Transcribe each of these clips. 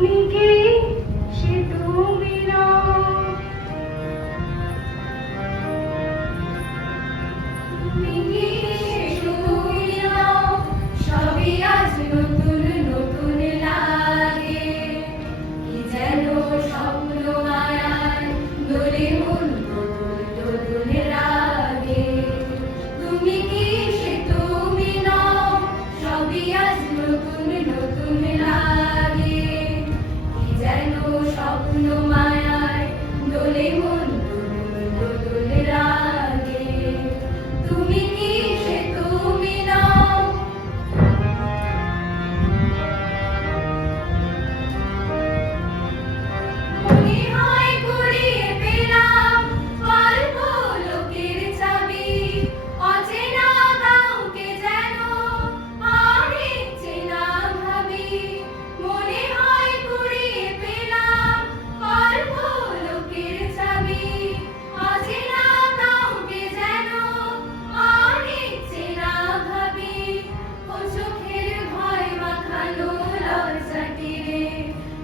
তুমি কি সে তুমি না। কি না। যেন স্বপ্ন মায়ায় দোলে মন লাগে। তুমি কি সে তুমি আজ নতুন নতুন লাগে। যেন স্বপ্ন মায়ায়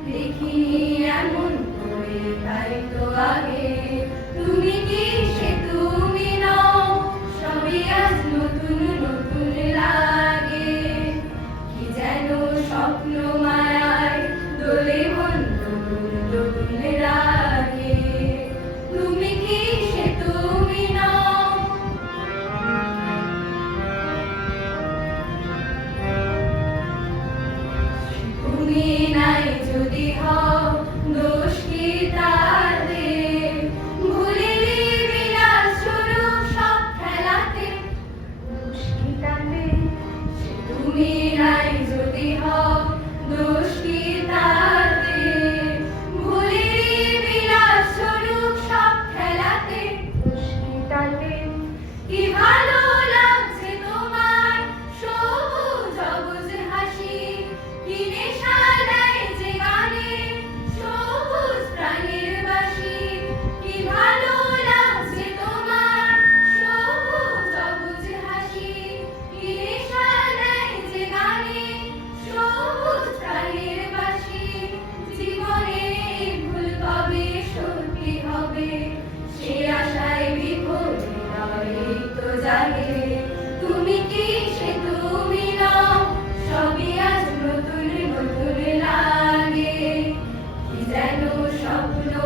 দেখিনি এমন করে তাই তো আগে তুমি নাই যদি হও দোষ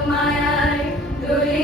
মায়ায় দোলে